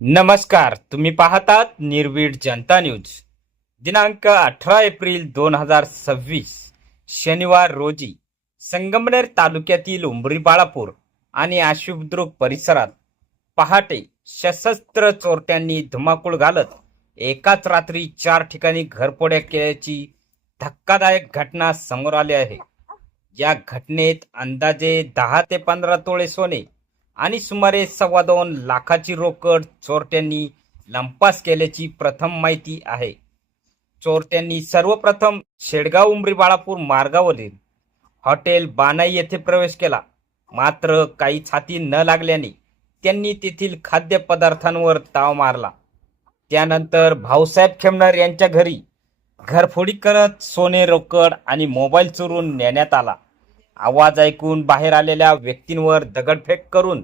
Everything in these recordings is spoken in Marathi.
नमस्कार, तुम्ही पाहतात निर्भीड जनता न्यूज. दिनांक 18 एप्रिल 2026 शनिवार रोजी संगमनेर तालुक्यातील उंबरी बाळापूर आणि आशिबुद्रुक परिसरात पहाटे सशस्त्र चोरट्यांनी धुमाकूळ घालत एकाच रात्री 4 ठिकाणी घरफोड्या केल्याची धक्कादायक घटना समोर आली आहे. या घटनेत अंदाजे 10 ते 15 तोळे सोने आणि सुमारे 2.25 लाखाची रोकड चोरट्यांनी लंपास केल्याची प्रथम माहिती आहे. चोरट्यांनी सर्वप्रथम शेडगाव उंबरी बाळापूर मार्गावरील हॉटेल बानाई येथे प्रवेश केला. मात्र काहीच हाती न लागल्याने त्यांनी तेथील खाद्यपदार्थांवर ताव मारला. त्यानंतर भाऊसाहेब खेमनर यांच्या घरी घरफोडी करत सोने, रोकड आणि मोबाईल चोरून नेण्यात आला. आवाज ऐकून बाहेर आलेल्या व्यक्तींवर दगडफेक करून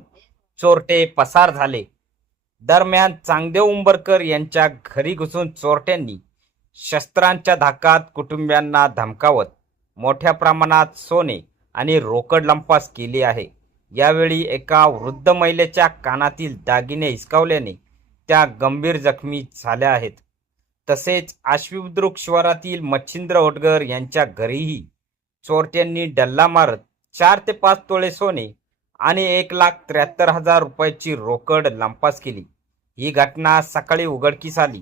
चोरटे पसार झाले. दरम्यान चांगदेव उंबरकर यांच्या घरी घुसून चोरट्यांनी शस्त्रांच्या धाकात कुटुंबियांना धमकावत मोठ्या प्रमाणात सोने आणि रोकड लंपास केली आहे. यावेळी एका वृद्ध महिलेच्या कानातील दागिने हिसकावल्याने त्या गंभीर जखमी झाल्या आहेत. तसेच आशिबुद्रुक शिवारातील मच्छिंद्र होटगर यांच्या घरीही चोरट्यांनी डल्ला मारत 4 ते 5 तोळे सोने आणि 1,73,000 रुपयाची रोकड लंपास केली. ही घटना सकाळी उघडकीस आली.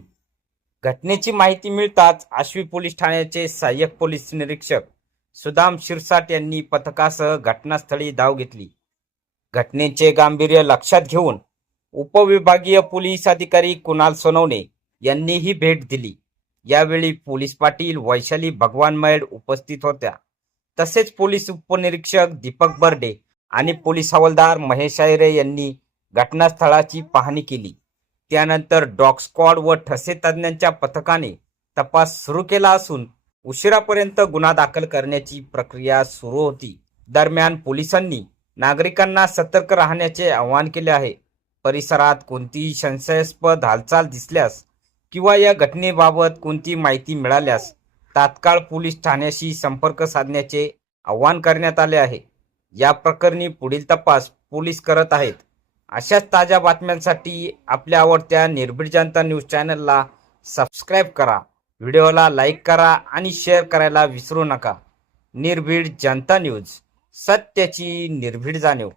घटनेची माहिती मिळताच आश्वी पोलीस ठाण्याचे सहाय्यक पोलीस निरीक्षक सुदाम शिरसाट यांनी पथकासह घटनास्थळी धाव घेतली. घटनेचे गांभीर्य लक्षात घेऊन उपविभागीय पोलीस अधिकारी कुणाल सोनवणे यांनीही भेट दिली. यावेळी पोलीस पाटील वैशाली भगवान मैड उपस्थित होत्या. तसेच पोलीस उपनिरीक्षक दीपक बर्डे आणि पोलीस हवालदार महेश आयरे यांनी घटनास्थळाची पाहणी केली. त्यानंतर डॉग स्क्वॉड व ठसे तज्ञांच्या पथकाने तपास सुरू केला असून उशिरापर्यंत गुन्हा दाखल करण्याची प्रक्रिया सुरू होती. दरम्यान पोलिसांनी नागरिकांना सतर्क राहण्याचे आवाहन केले आहे. परिसरात कोणतीही संशयास्पद हालचाल दिसल्यास किंवा या घटनेबाबत कोणती माहिती मिळाल्यास तात्काळ पोलीस ठाण्याशी संपर्क साधण्याचे आवाहन करण्यात आले आहे. या प्रकरणी पुढील तपास पोलीस करत आहेत. अशाच ताज्या बातम्यांसाठी आपल्या आवडत्या निर्भीड जनता न्यूज चॅनलला सबस्क्राईब करा, व्हिडिओला लाईक करा आणि शेअर करायला विसरू नका. निर्भीड जनता न्यूज, सत्याची निर्भीड जाणीव.